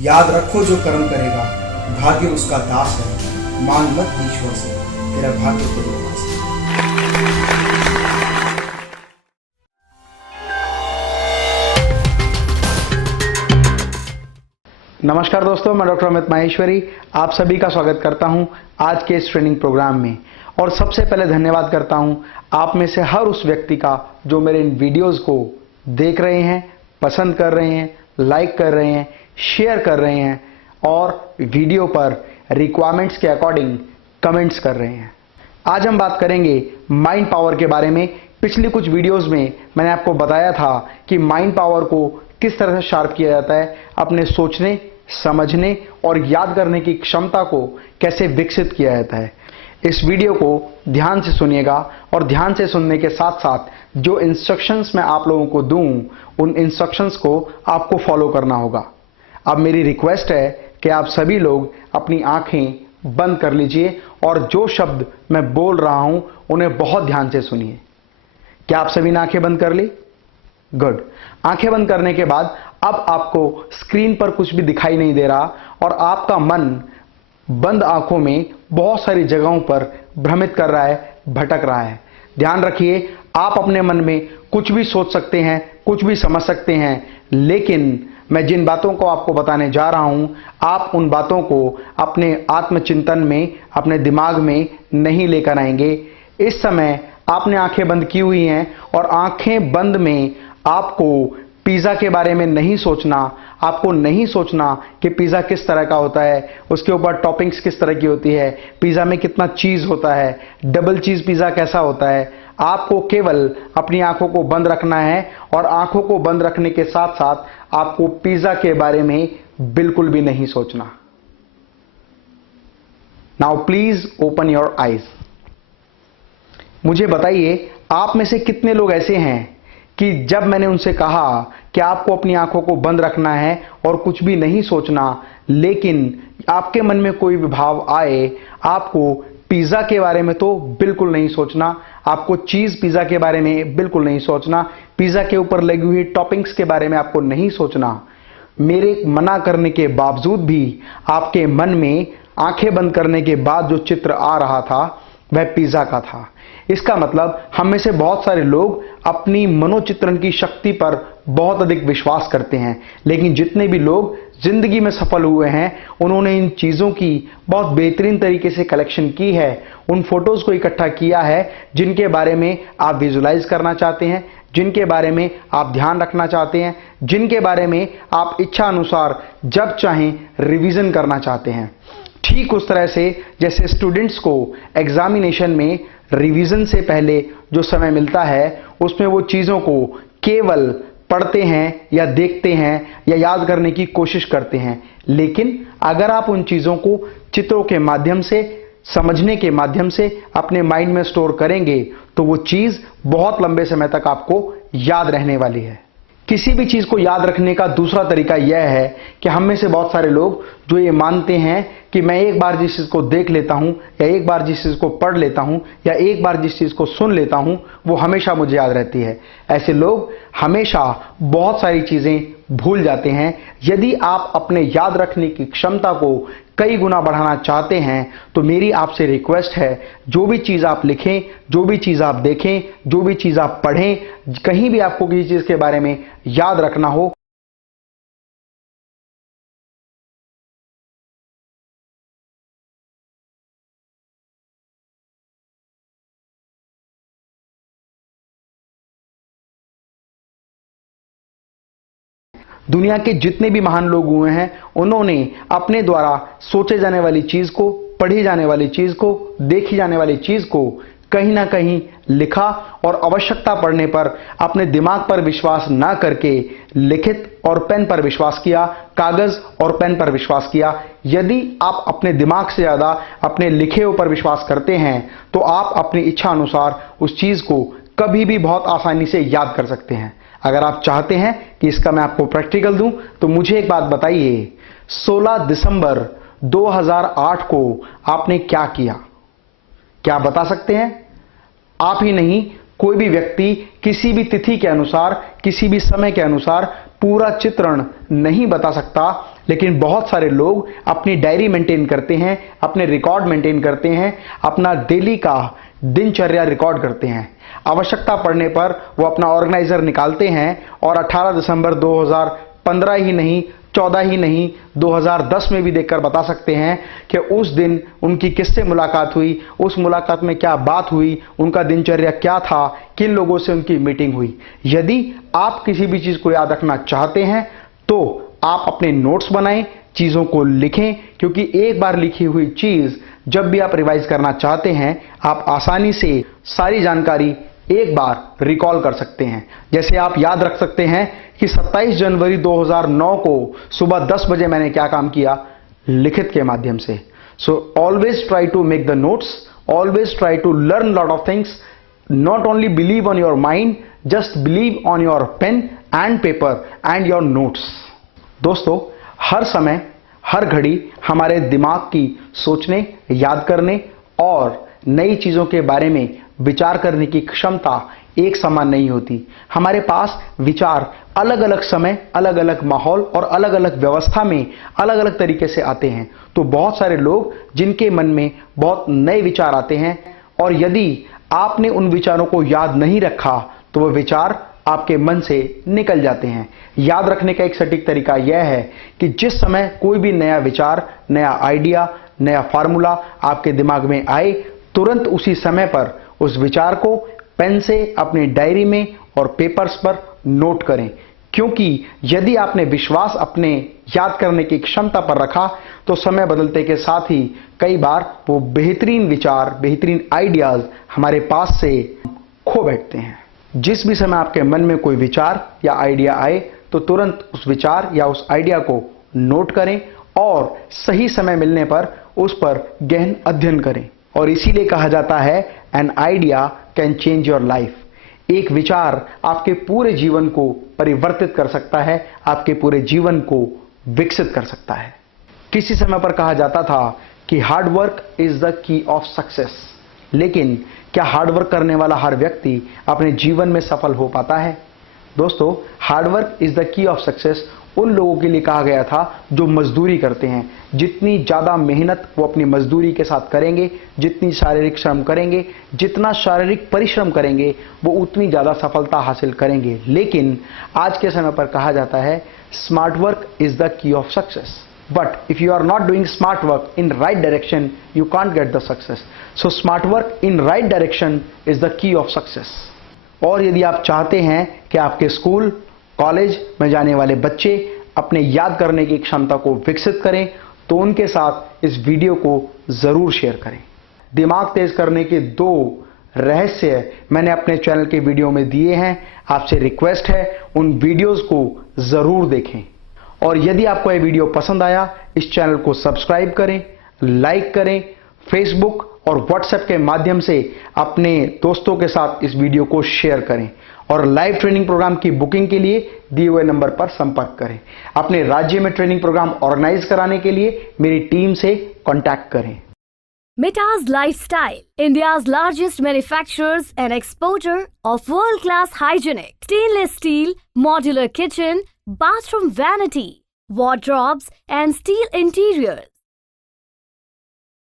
याद रखो जो कर्म करेगा भाग्य उसका दास है। मांग मत ईश्वर से, तेरा भाग्य खुद उदास है। नमस्कार दोस्तों, मैं डॉक्टर अमित माहेश्वरी आप सभी का स्वागत करता हूं आज के इस ट्रेनिंग प्रोग्राम में। और सबसे पहले धन्यवाद करता हूं आप में से हर उस व्यक्ति का जो मेरे इन वीडियोस को देख रहे हैं, पसंद कर रहे हैं, लाइक कर रहे हैं, शेयर कर रहे हैं और वीडियो पर रिक्वायरमेंट्स के अकॉर्डिंग कमेंट्स कर रहे हैं। आज हम बात करेंगे माइंड पावर के बारे में। पिछली कुछ वीडियोस में मैंने आपको बताया था कि माइंड पावर को किस तरह से शार्प किया जाता है, अपने सोचने, समझने और याद करने की क्षमता को कैसे विकसित किया जाता है। इस वीडियो को ध्यान से सुनिएगा और ध्यान से सुनने के साथ साथ जो इंस्ट्रक्शंस मैं आप लोगों को दूं, उन इंस्ट्रक्शंस को आपको फॉलो करना होगा। अब मेरी रिक्वेस्ट है कि आप सभी लोग अपनी आंखें बंद कर लीजिए और जो शब्द मैं बोल रहा हूं उन्हें बहुत ध्यान से सुनिए। क्या आप सभी ने आंखें बंद कर ली? गुड। आंखें बंद करने के बाद अब आपको स्क्रीन पर कुछ भी दिखाई नहीं दे रहा और आपका मन बंद आंखों में बहुत सारी जगहों पर भ्रमित कर रहा है, भटक रहा है। ध्यान रखिए, आप अपने मन में कुछ भी सोच सकते हैं, कुछ भी समझ सकते हैं, लेकिन मैं जिन बातों को आपको बताने जा रहा हूं, आप उन बातों को अपने आत्मचिंतन में, अपने दिमाग में नहीं लेकर आएंगे। इस समय आपने आंखें बंद की हुई हैं और आंखें बंद में आपको पिज़्ज़ा के बारे में नहीं सोचना। आपको नहीं सोचना कि पिज़्ज़ा किस तरह का होता है, उसके ऊपर टॉपिंग्स किस तरह की होती है, पिज़्ज़ा में कितना चीज़ होता है, डबल चीज़ पिज़्ज़ा कैसा होता है। आपको केवल अपनी आंखों को बंद रखना है और आंखों को बंद रखने के साथ साथ आपको पिज़्ज़ा के बारे में बिल्कुल भी नहीं सोचना। Now please open your eyes. मुझे बताइए, आप में से कितने लोग ऐसे हैं कि जब मैंने उनसे कहा कि आपको अपनी आंखों को बंद रखना है और कुछ भी नहीं सोचना, लेकिन आपके मन में कोई भी भाव आए, आपको पिज़्ज़ा के बारे में तो बिल्कुल नहीं सोचना, आपको चीज़ पिज़्ज़ा के बारे में बिल्कुल नहीं सोचना, पिज़्ज़ा के ऊपर लगी हुई टॉपिंग्स के बारे में आपको नहीं सोचना। मेरे मना करने के बावजूद भी आपके मन में आंखें बंद करने के बाद जो चित्र आ रहा था वह पिज़्ज़ा का था। इसका मतलब हम में से बहुत सारे लोग अपनी मनोचित्रण की शक्ति पर बहुत अधिक विश्वास करते हैं, लेकिन जितने भी लोग जिंदगी में सफल हुए हैं उन्होंने इन चीजों की बहुत बेहतरीन तरीके से कलेक्शन की है, उन फोटोज को इकट्ठा किया है जिनके बारे में आप विजुलाइज करना चाहते हैं, जिनके बारे में आप ध्यान रखना चाहते हैं, जिनके बारे में आप इच्छा अनुसार जब चाहें रिवीजन करना चाहते हैं। ठीक उस तरह से जैसे स्टूडेंट्स को एग्जामिनेशन में रिवीजन से पहले जो समय मिलता है उसमें वो चीजों को केवल पढ़ते हैं या देखते हैं या याद करने की कोशिश करते हैं, लेकिन अगर आप उन चीजों को चित्रों के माध्यम से, समझने के माध्यम से अपने माइंड में स्टोर करेंगे तो वो चीज बहुत लंबे समय तक आपको याद रहने वाली है। किसी भी चीज को याद रखने का दूसरा तरीका यह है कि हम में से बहुत सारे लोग जो ये मानते हैं कि मैं एक बार जिस चीज को देख लेता हूं या एक बार जिस चीज को पढ़ लेता हूं या एक बार जिस चीज को सुन लेता हूं वो हमेशा मुझे याद रहती है। ऐसे लोग हमेशा बहुत सारी चीजें भूल जाते हैं। यदि आप अपने याद रखने की क्षमता को कई गुना बढ़ाना चाहते हैं तो मेरी आपसे रिक्वेस्ट है, जो भी चीज आप लिखें, जो भी चीज आप देखें, जो भी चीज आप पढ़ें, कहीं भी आपको किसी चीज के बारे में याद रखना हो, दुनिया के जितने भी महान लोग हुए हैं उन्होंने अपने द्वारा सोचे जाने वाली चीज को, पढ़ी जाने वाली चीज को, देखी जाने वाली चीज को कहीं ना कहीं लिखा और आवश्यकता पड़ने पर अपने दिमाग पर विश्वास ना करके लिखित और पेन पर विश्वास किया, कागज और पेन पर विश्वास किया। यदि आप अपने दिमाग से ज्यादा अपने लिखे ऊपर विश्वास करते हैं तो आप अपनी इच्छा अनुसार उस चीज को कभी भी बहुत आसानी से याद कर सकते हैं। अगर आप चाहते हैं कि इसका मैं आपको प्रैक्टिकल दूं तो मुझे एक बात बताइए, 16 दिसंबर 2008 को आपने क्या किया? क्या आप बता सकते हैं? आप ही नहीं, कोई भी व्यक्ति किसी भी तिथि के अनुसार, किसी भी समय के अनुसार पूरा चित्रण नहीं बता सकता, लेकिन बहुत सारे लोग अपनी डायरी मेंटेन करते हैं, अपने रिकॉर्ड मेंटेन करते हैं, अपना डेली का दिनचर्या रिकॉर्ड करते हैं। आवश्यकता पड़ने पर वो अपना ऑर्गेनाइजर निकालते हैं और 18 दिसंबर 2015 ही नहीं, 14 ही नहीं, 2010 में भी देखकर बता सकते हैं कि उस दिन उनकी किससे मुलाकात हुई, उस मुलाकात में क्या बात हुई, उनका दिनचर्या क्या था, किन लोगों से उनकी मीटिंग हुई। यदि आप किसी भी चीज को याद रखना चाहते हैं तो आप अपने नोट्स बनाएं, चीजों को लिखें, क्योंकि एक बार लिखी हुई चीज जब भी आप रिवाइज करना चाहते हैं आप आसानी से सारी जानकारी एक बार रिकॉल कर सकते हैं। जैसे आप याद रख सकते हैं कि 27 जनवरी 2009 को सुबह 10 बजे मैंने क्या काम किया, लिखित के माध्यम से। So always try to make the notes, always try to learn lot of things, not only believe on your mind, just believe on your pen and paper and your notes. दोस्तों, हर समय हर घड़ी हमारे दिमाग की सोचने, याद करने और नई चीजों के बारे में विचार करने की क्षमता एक समान नहीं होती। हमारे पास विचार अलग अलग समय, अलग अलग माहौल और अलग अलग व्यवस्था में अलग अलग तरीके से आते हैं। तो बहुत सारे लोग जिनके मन में बहुत नए विचार आते हैं और यदि आपने उन विचारों को याद नहीं रखा तो वह विचार आपके मन से निकल जाते हैं। याद रखने का एक सटीक तरीका यह है कि जिस समय कोई भी नया विचार, नया आइडिया, नया फार्मूला आपके दिमाग में आए, तुरंत उसी समय पर उस विचार को पेन से अपनी डायरी में और पेपर्स पर नोट करें। क्योंकि यदि आपने विश्वास अपने याद करने की क्षमता पर रखा तो समय बदलते के साथ ही कई बार वो बेहतरीन विचार, बेहतरीन आइडियाज हमारे पास से खो बैठते हैं। जिस भी समय आपके मन में कोई विचार या आइडिया आए तो तुरंत उस विचार या उस आइडिया को नोट करें और सही समय मिलने पर उस पर गहन अध्ययन करें। और इसीलिए कहा जाता है an idea can change your life. एक विचार आपके पूरे जीवन को परिवर्तित कर सकता है, आपके पूरे जीवन को विकसित कर सकता है। किसी समय पर कहा जाता था कि hard work is the key of success, लेकिन क्या हार्ड वर्क करने वाला हर व्यक्ति अपने जीवन में सफल हो पाता है? दोस्तों, hard work is the key of success उन लोगों के लिए कहा गया था जो मजदूरी करते हैं। जितनी ज्यादा मेहनत वो अपनी मजदूरी के साथ करेंगे, जितनी शारीरिक श्रम करेंगे, जितना शारीरिक परिश्रम करेंगे, वो उतनी ज्यादा सफलता हासिल करेंगे। लेकिन आज के समय पर कहा जाता है smart work is the key of success. But if you are not doing smart work in right direction, you can't get the success. So smart work in right direction is the key of success. और यदि आप चाहते हैं कि आपके school, college में जाने वाले बच्चे अपने याद करने की क्षमता को विकसित करें तो उनके साथ इस वीडियो को जरूर शेयर करें। दिमाग तेज करने के 2 रहस्य मैंने अपने चैनल के वीडियो में दिए हैं। आपसे रिक्वेस्ट है उन वीडियोस को जरूर देखें। और यदि आपको यह वीडियो पसंद आया, इस चैनल को सब्सक्राइब करें, लाइक करें, फेसबुक और व्हाट्सएप के माध्यम से अपने दोस्तों के साथ इस वीडियो को शेयर करें और लाइव ट्रेनिंग प्रोग्राम की बुकिंग के लिए दिए हुए नंबर पर संपर्क करें। अपने राज्य में ट्रेनिंग प्रोग्राम ऑर्गेनाइज कराने के लिए मेरी टीम से कांटेक्ट करें। Mita's Lifestyle, India's largest manufacturers and exporter of world-class hygienic stainless steel modular kitchen, bathroom vanity, wardrobes and steel interiors.